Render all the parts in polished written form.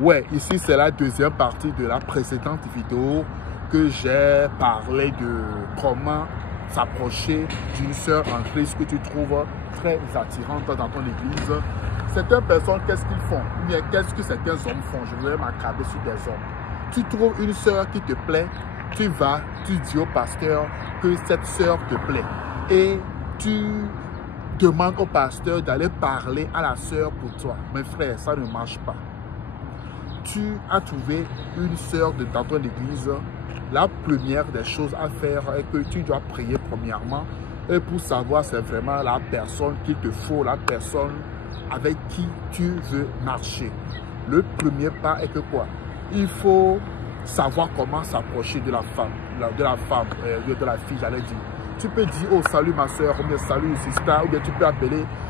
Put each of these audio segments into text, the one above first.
Ouais, ici c'est la deuxième partie de la précédente vidéo que j'ai parlé de comment s'approcher d'une sœur en Christ que tu trouves très attirante dans ton église. Certaines personnes, qu'est-ce qu'ils font? Ou bien qu'est-ce que certains hommes font? Je voudrais m'accabler sur des hommes. Tu trouves une sœur qui te plaît, tu vas, tu dis au pasteur que cette sœur te plaît. Et tu demandes au pasteur d'aller parler à la sœur pour toi. Mes frères, ça ne marche pas. Tu as trouvé une sœur dans ton église, la première des choses à faire est que tu dois prier premièrement et pour savoir c'est vraiment la personne qu'il te faut, la personne avec qui tu veux marcher. Le premier pas est que quoi? Il faut savoir comment s'approcher de la femme, de la fille, j'allais dire. Tu peux dire, oh salut ma soeur, ou bien salut sister, ou bien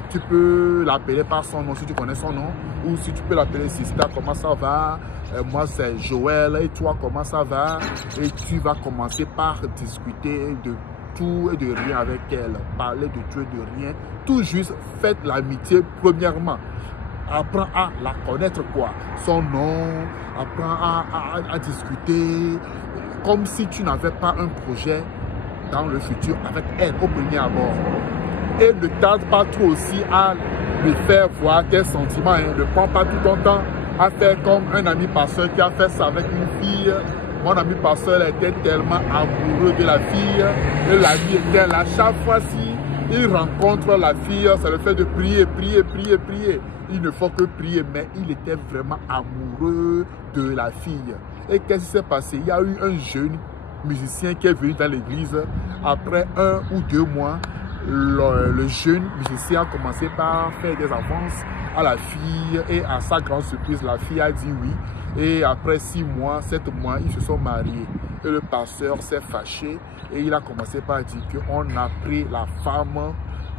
tu peux l'appeler par son nom si tu connais son nom, ou si tu peux l'appeler sister, comment ça va, moi c'est Joël, et toi comment ça va, et tu vas commencer par discuter de tout et de rien avec elle, parler de tout et de rien, tout juste faites l'amitié premièrement. Apprends à la connaître quoi, son nom, apprends à discuter, comme si tu n'avais pas un projet dans le futur avec elle au premier abord. Et ne tarde pas trop aussi à lui faire voir tes sentiments. Hein. Ne prends pas tout ton temps à faire comme un ami pasteur qui a fait ça avec une fille. Mon ami pasteur était tellement amoureux de la fille et l'ami était là. Chaque fois-ci, il rencontre la fille, ça le fait de prier, prier, prier, prier. Il ne faut que prier, mais il était vraiment amoureux de la fille. Et qu'est-ce qui s'est passé? Il y a eu un jeune musicien qui est venu dans l'église. Après 1 ou 2 mois, le jeune musicien a commencé par faire des avances à la fille et à sa grande surprise, la fille a dit oui. Et après 6 mois, 7 mois, ils se sont mariés. Et le pasteur s'est fâché et il a commencé par dire qu'on a pris la femme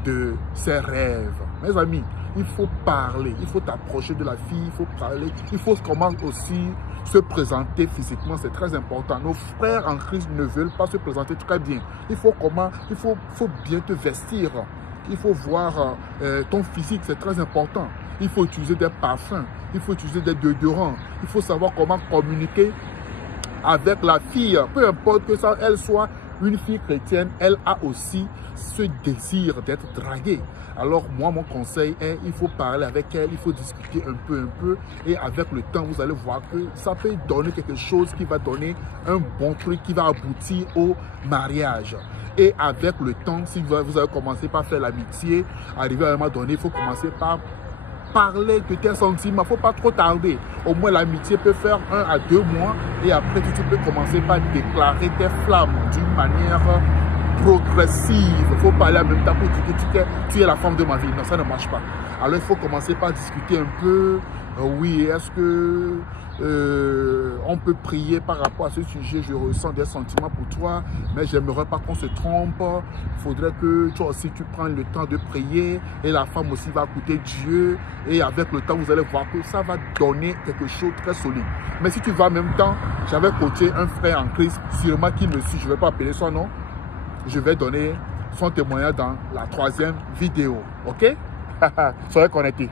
de ses rêves. Mes amis, il faut parler, il faut t'approcher de la fille, il faut parler, il faut comment aussi se présenter physiquement, c'est très important. Nos frères en Christ ne veulent pas se présenter très bien. Il faut bien te vestir. Il faut voir ton physique, c'est très important. Il faut utiliser des parfums, il faut utiliser des déodorants. Il faut savoir comment communiquer avec la fille. Peu importe que ça, elle soit une fille chrétienne, elle a aussi ce désir d'être draguée. Alors moi, mon conseil est, il faut parler avec elle, il faut discuter un peu. Et avec le temps, vous allez voir que ça peut donner quelque chose qui va donner un bon truc, qui va aboutir au mariage. Et avec le temps, si vous allez commencer par faire l'amitié, arriver à un moment donné, il faut commencer par parler de tes sentiments, il ne faut pas trop tarder. Au moins l'amitié peut faire 1 à 2 mois et après tu peux commencer par déclarer tes flammes d'une manière progressive. Il faut parler en même temps pour dire que tu es la femme de ma vie. Non, ça ne marche pas. Alors il faut commencer par discuter un peu. Oui, est-ce que on peut prier par rapport à ce sujet? Je ressens des sentiments pour toi, mais j'aimerais pas qu'on se trompe. Il faudrait que toi aussi tu prennes le temps de prier et la femme aussi va écouter Dieu. Et avec le temps, vous allez voir que ça va donner quelque chose de très solide. Mais si tu vas en même temps, j'avais coaché un frère en Christ, sûrement qui me suit, je ne vais pas appeler son nom. Je vais donner son témoignage dans la 3e vidéo. Ok? Soyez connectés.